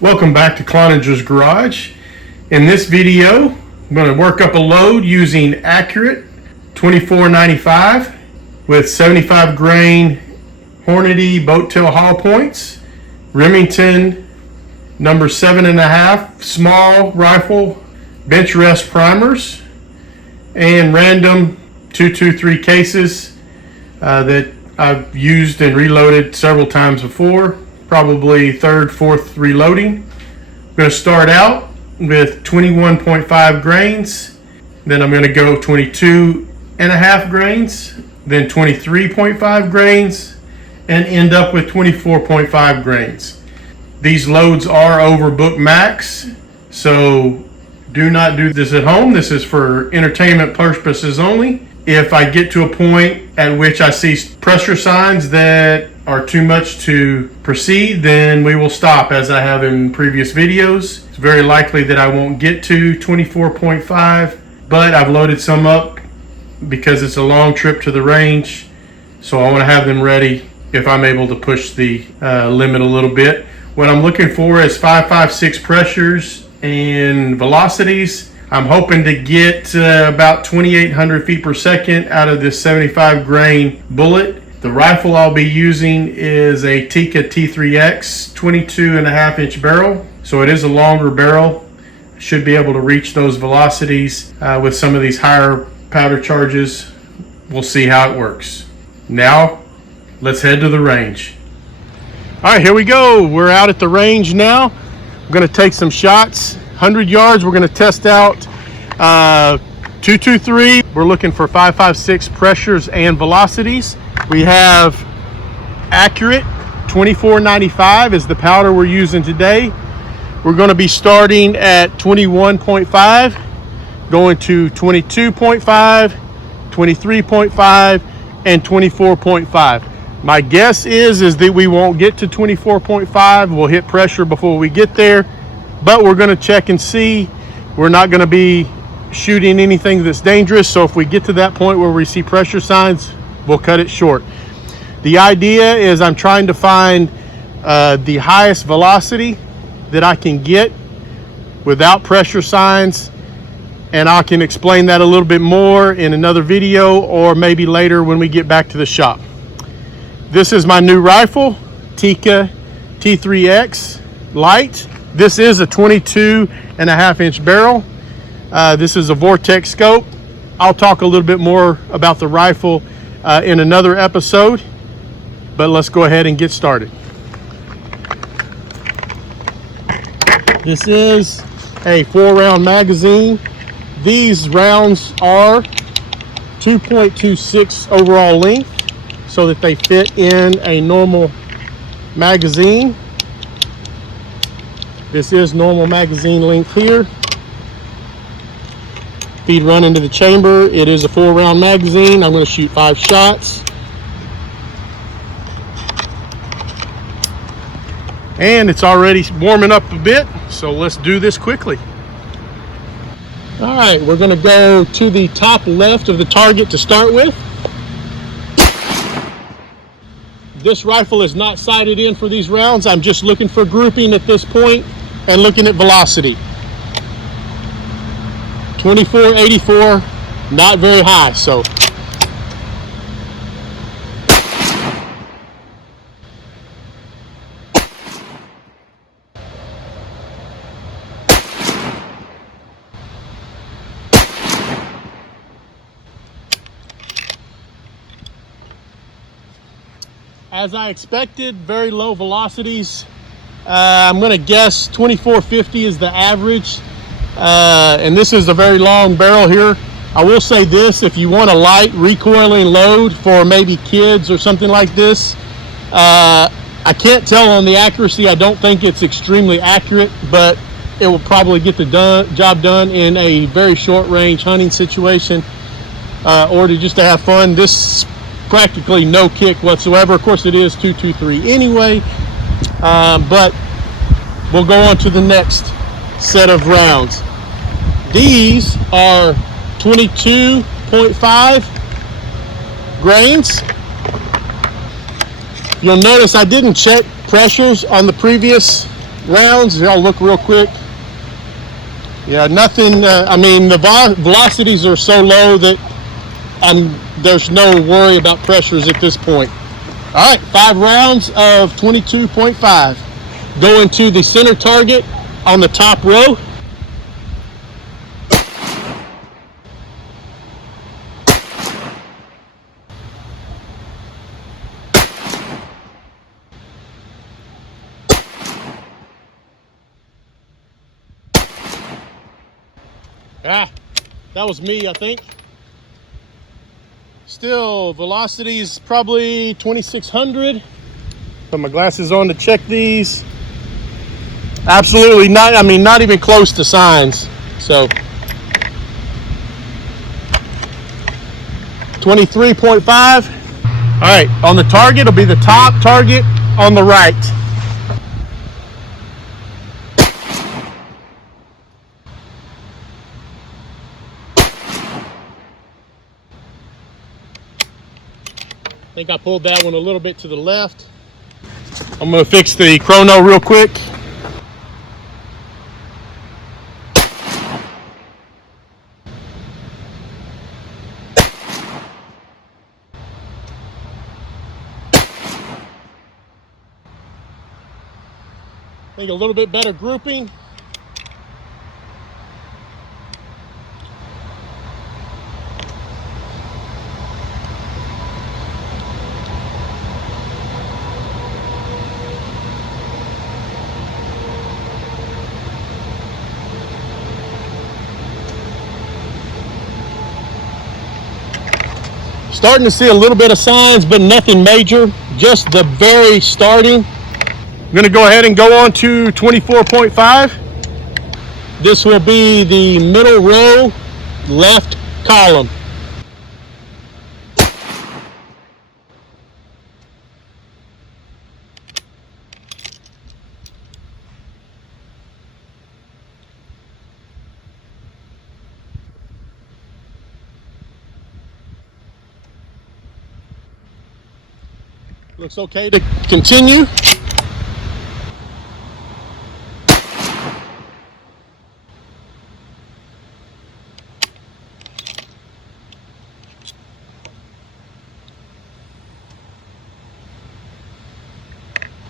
Welcome back to Cloninger's Garage. In this video, I'm going to work up a load using accurate 2495 with 75 grain Hornady boat tail hollow points, Remington number 7.5 small rifle bench rest primers, and random 223 cases that I've used and reloaded several times before. Probably third, fourth reloading. I'm going to start out with 21.5 grains, then I'm going to go 22.5 grains, then 23.5 grains, and end up with 24.5 grains. These loads are over book max, so do not do this at home. This is for entertainment purposes only. If I get to a point at which I see pressure signs that are too much to proceed, then we will stop, as I have in previous videos. It's very likely that I won't get to 24.5, but I've loaded some up because it's a long trip to the range, so I want to have them ready if I'm able to push the limit a little bit. What I'm looking for is 5.56 pressures and velocities. I'm hoping to get about 2,800 feet per second out of this 75 grain bullet. The rifle I'll be using is a Tikka T3X 22.5 inch barrel, so it is a longer barrel. Should be able to reach those velocities with some of these higher powder charges. We'll see how it works. Now, let's head to the range. All right, here we go. We're out at the range now. I'm going to take some shots. 100 yards, we're going to test out 223. We're looking for 5.56 pressures and velocities. We have accurate 2495 is the powder we're using today. We're going to be starting at 21.5, going to 22.5, 23.5, and 24.5. My guess is that we won't get to 24.5. We'll hit pressure before we get there, but we're going to check and see. We're not going to be shooting anything that's dangerous, so if we get to that point where we see pressure signs, we'll cut it short. The idea is I'm trying to find the highest velocity that I can get without pressure signs, and I can explain that a little bit more in another video or maybe later when we get back to the shop. This is my new rifle, Tikka T3X Light. This is a 22.5 inch barrel. This is a Vortex scope. I'll talk a little bit more about the rifle in another episode, but let's go ahead and get started. This is a 4-round magazine. These rounds are 2.26 overall length, so that they fit in a normal magazine. This is normal magazine length here. Feed run into the chamber. It is a 4-round magazine. I'm going to shoot 5 shots. And it's already warming up a bit, so let's do this quickly. All right, we're going to go to the top left of the target to start with. This rifle is not sighted in for these rounds. I'm just looking for grouping at this point and looking at velocity. 2484, not very high, so. As I expected, very low velocities. I'm going to guess 2450 is the average. And this is a very long barrel here. I will say this, if you want a light recoiling load for maybe kids or something like this, I can't tell on the accuracy. I don't think it's extremely accurate, but it will probably get the job done in a very short range hunting situation or to have fun. This practically no kick whatsoever. Of course, it is 223 anyway, but we'll go on to the next set of rounds. These are 22.5 grains. You'll notice I didn't check pressures on the previous rounds. I'll look real quick. Yeah, nothing. I mean, the velocities are so low that there's no worry about pressures at this point. All right, 5 rounds of 22.5. Going to the center target on the top row. Ah, that was me, I think. Still, velocity is probably 2,600. Put my glasses on to check these. Absolutely not, I mean, not even close to signs. So, 23.5. All right, on the target, it'll be the top target on the right. I think I pulled that one a little bit to the left. I'm gonna fix the chrono real quick. I think a little bit better grouping. Starting to see a little bit of signs, but nothing major, just the very starting. I'm gonna go ahead and go on to 24.5. This will be the middle row, left column. Looks okay to continue.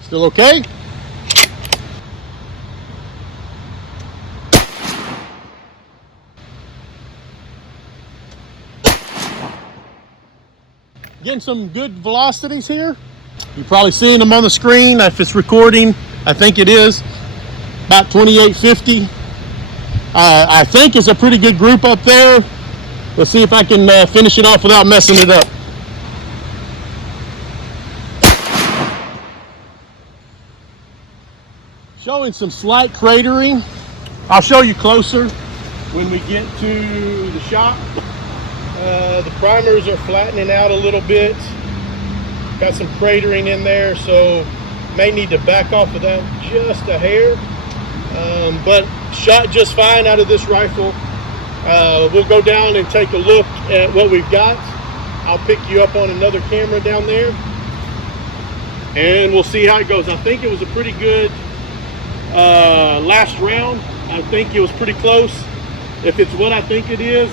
Still okay? Getting some good velocities here. You're probably seeing them on the screen. If it's recording, I think it is. About 2850. I think it's a pretty good group up there. Let's see if I can finish it off without messing it up. Showing some slight cratering. I'll show you closer when we get to the shop. The primers are flattening out a little bit. Got some cratering in there, so may need to back off of that just a hair. But shot just fine out of this rifle. We'll go down and take a look at what we've got. I'll pick you up on another camera down there, and we'll see how it goes. I think it was a pretty good last round. I think it was pretty close. If it's what I think it is,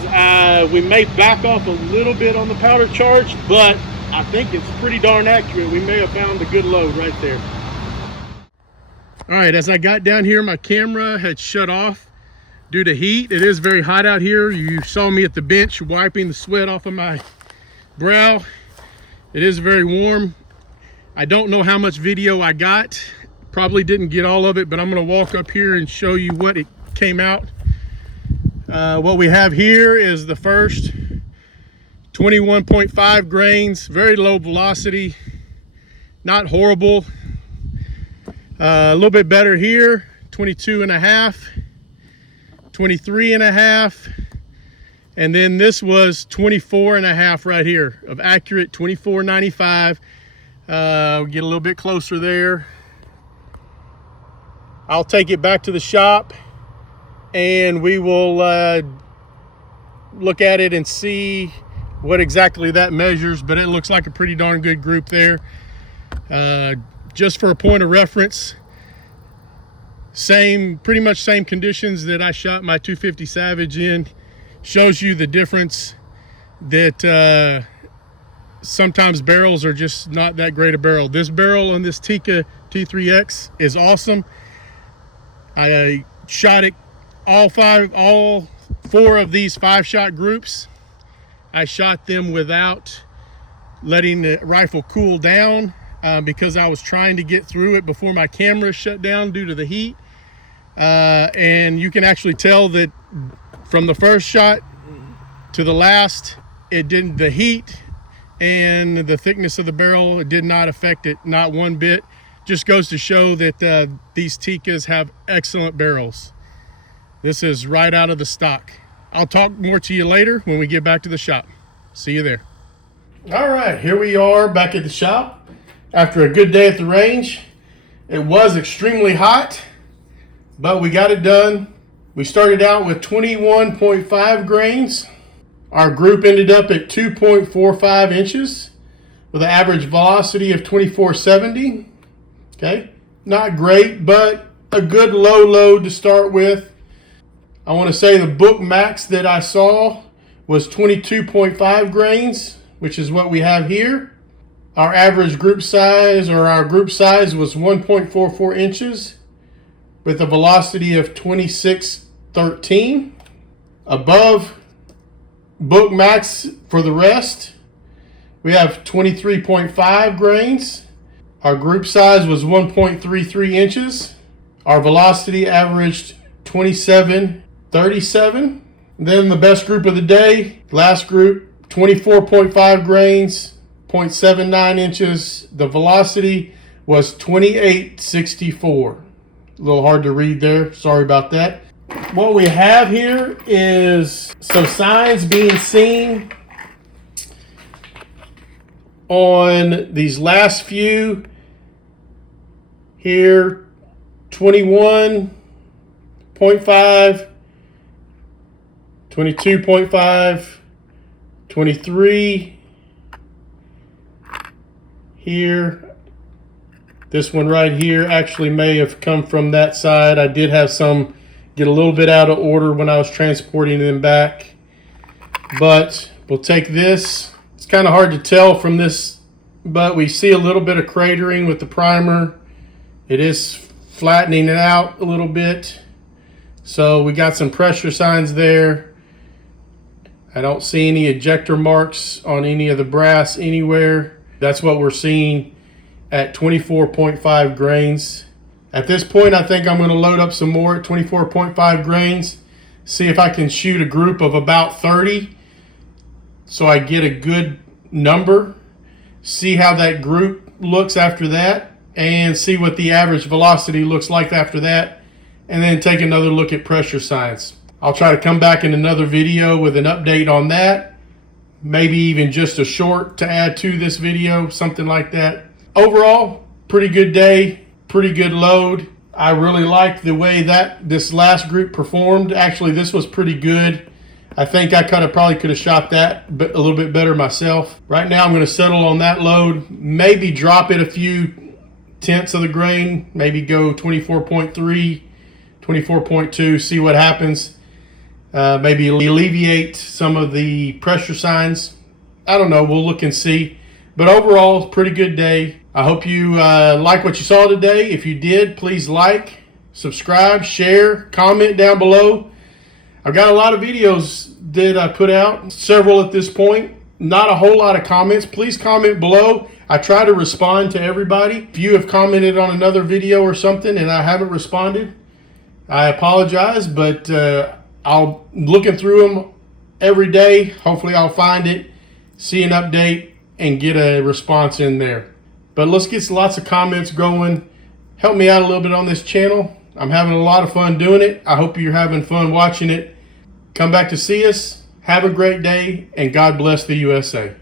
we may back off a little bit on the powder charge, but I think it's pretty darn accurate. We may have found a good load right there. All right, as I got down here, my camera had shut off due to heat. It is very hot out here. You saw me at the bench wiping the sweat off of my brow. It is very warm. I don't know how much video I got. Probably didn't get all of it, but I'm gonna walk up here and show you what it came out. What we have here is the first 21.5 grains, very low velocity, not horrible. A little bit better here, 22.5, 23.5, and then this was 24.5 right here of accurate 24.95. We'll get a little bit closer there. I'll take it back to the shop and we will look at it and see what exactly that measures, but it looks like a pretty darn good group there. Just for a point of reference, Pretty much same conditions that I shot my 250 Savage in. Shows you the difference that sometimes barrels are just not that great a barrel. This barrel on this Tikka T3X is awesome. I shot it all four of these 5-shot groups. I shot them without letting the rifle cool down because I was trying to get through it before my camera shut down due to the heat. And you can actually tell that from the first shot to the last, the heat and the thickness of the barrel, it did not affect it, not one bit. Just goes to show that these Tikkas have excellent barrels. This is right out of the stock. I'll talk more to you later when we get back to the shop. See you there. All right, here we are back at the shop after a good day at the range. It was extremely hot, but we got it done. We started out with 21.5 grains. Our group ended up at 2.45 inches with an average velocity of 2470. Okay, not great, but a good low load to start with. I want to say the book max that I saw was 22.5 grains, which is what we have here. Our average group size, or our group size, was 1.44 inches with a velocity of 2613. Above book max for the rest, we have 23.5 grains. Our group size was 1.33 inches. Our velocity averaged 2737. Then the best group of the day, last group, 24.5 grains, 0.79 inches. The velocity was 2864. A little hard to read there. Sorry about that. What we have here is some signs being seen on these last few here. 21.5, 22.5, 23 here. This one right here actually may have come from that side. I did have some get a little bit out of order when I was transporting them back, but we'll take this. It's kind of hard to tell from this, but we see a little bit of cratering with the primer. It is flattening it out a little bit. So we got some pressure signs there. I don't see any ejector marks on any of the brass anywhere. That's what we're seeing at 24.5 grains. At this point, I think I'm going to load up some more at 24.5 grains, see if I can shoot a group of about 30 so I get a good number, see how that group looks after that, and see what the average velocity looks like after that, and then take another look at pressure signs. I'll try to come back in another video with an update on that, maybe even just a short to add to this video, something like that. Overall, pretty good day, pretty good load. I really liked the way that this last group performed. Actually, this was pretty good. I think I probably could have shot that a little bit better myself. Right now, I'm going to settle on that load, maybe drop it a few tenths of the grain, maybe go 24.3, 24.2, see what happens. Maybe alleviate some of the pressure signs. I don't know, we'll look and see. But overall, pretty good day. I hope you like what you saw today. If you did, please like, subscribe, share, comment down below. I've got a lot of videos that I put out, several at this point. Not a whole lot of comments. Please comment below. I try to respond to everybody. If you have commented on another video or something and I haven't responded, I apologize, but I'll looking through them every day. Hopefully I'll find it, see an update, and get a response in there. But let's get lots of comments going. Help me out a little bit on this channel. I'm having a lot of fun doing it. I hope you're having fun watching it. Come back to see us. Have a great day, and God bless the USA.